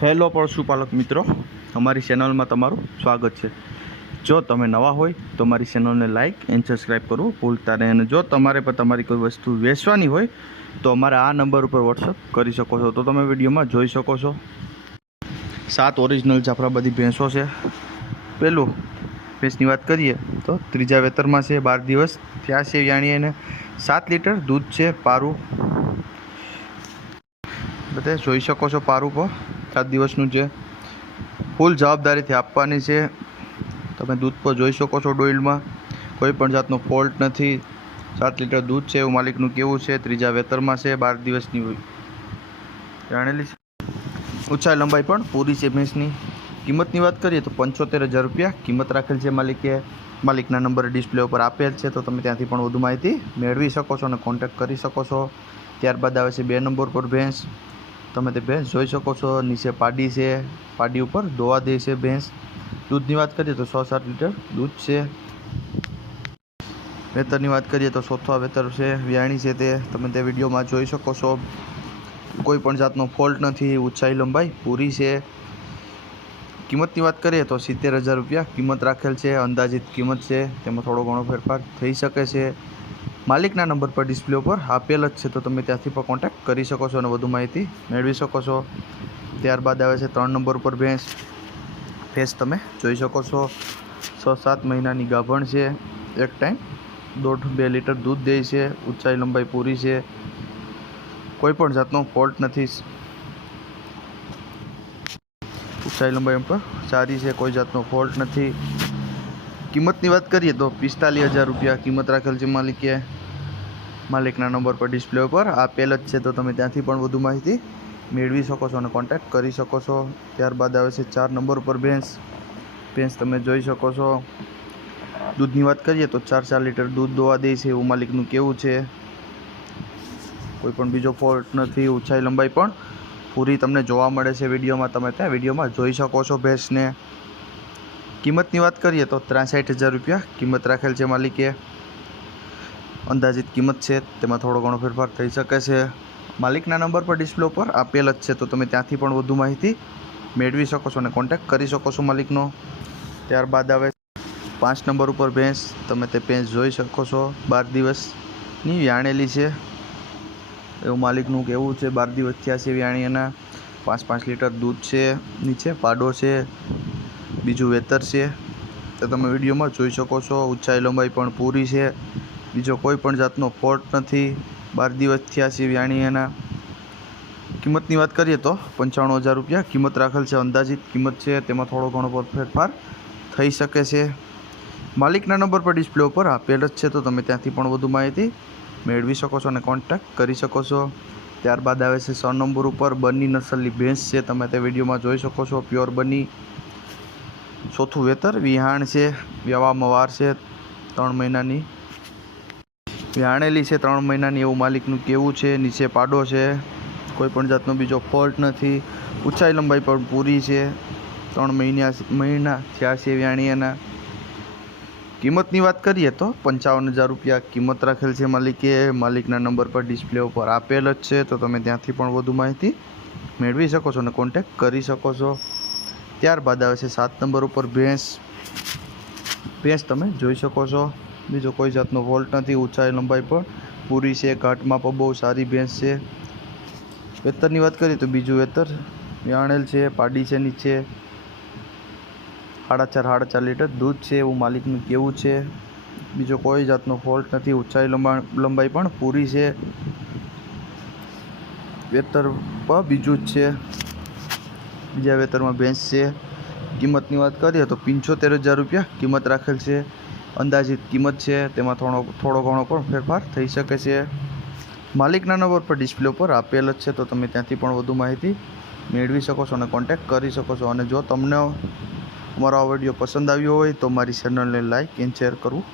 Hello પશુપાલક મિત્રો, અમારી ચેનલમાં તમારું સ્વાગત છે। જો તમે નવા હોય તો મારી ચેનલને લાઇક એન્ડ સબસ્ક્રાઈબ કરવું ભૂલતા નહીં। અને જો તમારે પણ તમારી કોઈ વસ્તુ વેચવાની હોય તો અમારા આ નંબર ઉપર વોટ્સઅપ કરી શકો છો। તો તમે વિડીયોમાં જોઈ શકો છો 7 ઓરિજિનલ જાફરાબાદી ભેંસો છે। પહેલું ભેંસની વાત કરીએ તો ત્રીજા વેતરમાં છે, 12 દિવસ થયા છે વ્યાણી, એને 7 લીટર દૂધ છે। પારું બધે જોઈ શકો છો, પારું પર 7 દિવસનું છે। ફૂલ જવાબદારીથી આપવાની છે। તમે દૂધ પર જોઈ શકો છો, ડોઇલમાં કોઈ પણ જાતનો ફોલ્ટ નથી। 7 લીટર દૂધ છે એવું માલિકનું કેવું છે। ત્રીજા વેતરમાં છે, 12 દિવસની જાણેલી છે। ઊંચાઈ લંબાઈ પણ પૂરી છે ભેંસની। કિંમતની વાત કરીએ તો 75,000 રૂપિયા કિંમત રાખેલ છે માલિકે। માલિકના નંબર ડિસ્પ્લે ઉપર આપેલ છે, તો તમે ત્યાંથી પણ વધુ માહિતી મેળવી શકો છો અને કોન્ટેક્ટ કરી શકો છો। ત્યારબાદ આવે છે 2 નંબર પર ભેંસ। તમે તે ભેંસ જોઈ શકો છો, નીચે પાડી છે, પાડી ઉપર દોવા દે છે ભેંસ। દૂધની વાત કરીએ તો 6-7 લીટર દૂધ છે। વેતરની વાત કરીએ તો ચોથા વેતર છે, વ્યાણી છે તે તમે તે વિડીયોમાં જોઈ શકો છો। કોઈ પણ જાતનો ફોલ્ટ નથી। ઊંચાઈ લંબાઈ પૂરી છે। કિંમતની વાત કરીએ તો 70,000 રૂપિયા કિંમત રાખેલ છે। અંદાજિત કિંમત છે, તેમાં થોડો ઘણો ફેરફાર થઈ શકે છે। માલિકના નંબર પર ડિસ્પ્લે ઉપર આપેલ જ છે, તો તમે ત્યાંથી પણ કોન્ટેક્ટ કરી શકો છો અને વધુ માહિતી મેળવી શકો છો। ત્યારબાદ આવે છે 3 નંબર ઉપર ભેંસ। ભેંસ તમે જોઈ શકો છો, 6-7 મહિનાની ગાભણ છે। એક ટાઈમ 1.5-2 લીટર દૂધ દે છે। ઊંચાઈ લંબાઈ પૂરી છે, કોઈ પણ જાતનો ફોલ્ટ નથી। ઊંચાઈ લંબાઈ પર સારી છે, કોઈ જાતનો ફોલ્ટ નથી। કિંમતની વાત કરીએ તો 45,000 રૂપિયા કિંમત રાખેલ છે માલિકે। માલિકના નંબર પર ડિસ્પ્લે ઉપર આપેલ જ છે, તો તમે ત્યાંથી પણ વધુ માહિતી મેળવી શકો છો અને કોન્ટેક્ટ કરી શકો છો। ત્યારબાદ આવે છે 4 નંબર ઉપર ભેંસ। ભેંસ તમે જોઈ શકો છો। દૂધની વાત કરીએ તો 4 લીટર દૂધ દોવા દે છે એવું માલિકનું કેવું છે। કોઈ પણ બીજો ફોલ્ટ નથી। ઊંચાઈ લંબાઈ પણ પૂરી તમને જોવા મળે છે વિડીયોમાં, તમે ત્યાં વિડીયોમાં જોઈ શકો છો ભેંસને। કિંમતની વાત કરીએ તો 63,000 રૂપિયા કિંમત રાખેલ છે માલિકે। અંદાજિત કિંમત છે, તેમાં થોડો ઘણો ફેરફાર થઈ શકે છે। માલિકના નંબર પર ડિસ્પ્લે ઉપર આપેલ જ છે, તો તમે ત્યાંથી પણ વધુ માહિતી મેળવી શકો છો અને કોન્ટેક્ટ કરી શકો છો માલિકનો। ત્યારબાદ આવે 5 નંબર ઉપર ભેંસ। તમે તે ભેંસ જોઈ શકો છો, 12 દિવસની વ્યાણેલી છે એવું માલિકનું કહેવું છે। 12 દિવસ થયા છે વ્યાણી, એના 5-5 લીટર દૂધ છે। નીચે પાડો છે, બીજું વેતર છે, તો તમે વિડીયોમાં જોઈ શકો છો। ઊંચાઈ લંબાઈ પણ પૂરી છે, બીજો કોઈ પણ જાતનો ફોલ્ટ નથી। 12 દિવસ થયા છે વ્યાણી એના। કિંમતની વાત કરીએ તો 95,000 રૂપિયા કિંમત રાખેલ છે। અંદાજિત કિંમત છે, તેમાં થોડો ઘણો ફેરફાર થઈ શકે છે। માલિકના નંબર પર ડિસ્પ્લે ઉપર આપેલ જ છે, તો તમે ત્યાંથી પણ વધુ માહિતી મેળવી શકો છો અને કોન્ટેક્ટ કરી શકો છો। ત્યારબાદ આવે છે 6 નંબર ઉપર બની નસલની ભેંસ છે। તમે તે વિડીયોમાં જોઈ શકો છો, પ્યોર બની, ચોથું વેતર, વિહાણ છે, વ્યવહારમાં વાર છે, 3 મહિનાની વ્યાણેલી છે, 3 મહિનાની એવું માલિકનું કેવું છે। નીચે પાડો છે, કોઈ પણ જાતનો બીજો ફોલ્ટ નથી। ઊંચાઈ લંબાઈ પણ પૂરી છે, 3 મહિના થયા છે વ્યાણી એના। કિંમતની વાત કરીએ તો 55,000 રૂપિયા કિંમત રાખેલ છે માલિકે। માલિકના નંબર પર ડિસ્પ્લે ઉપર આપેલ જ છે, તો તમે ત્યાંથી પણ વધુ માહિતી મેળવી શકો છો અને કોન્ટેક્ટ કરી શકો છો। ત્યારબાદ આવે છે 7 નંબર ઉપર ભેંસ। ભેંસ તમે જોઈ શકો છો, બીજો કોઈ જાતનો ફોલ્ટ નથી। ઊંચાઈ લંબાઈ પણ પૂરી છે, ઘાટમાં પણ બહુ સારી ભેંસ છે। વેતરની વાત કરીએ તો બીજું વેતર વ્યાણેલ છે, પાડી છે, નીચે 4.5 લીટર દૂધ છે એવું માલિકનું કેવું છે। બીજો કોઈ જાતનો ફોલ્ટ નથી। ઊંચાઈ લંબાઈ પણ પૂરી છે, વેતર પણ બીજું જ છે, બીજા વેતરમાં ભેંસ છે। કિંમતની વાત કરીએ તો 75,000 રૂપિયા કિંમત રાખેલ છે। અંદાજિત કિંમત છે, તેમાં થોડો ઘણો પણ ફેરફાર થઈ શકે છે। માલિકના નંબર પર ડિસ્પ્લે ઉપર આપેલ જ છે, તો તમે ત્યાંથી પણ વધુ માહિતી મેળવી શકો છો અને કોન્ટેક્ટ કરી શકો છો। અને જો તમને અમારો આ વિડીયો પસંદ આવ્યો હોય તો મારી ચેનલને લાઇક એન્ડ શેર કરવું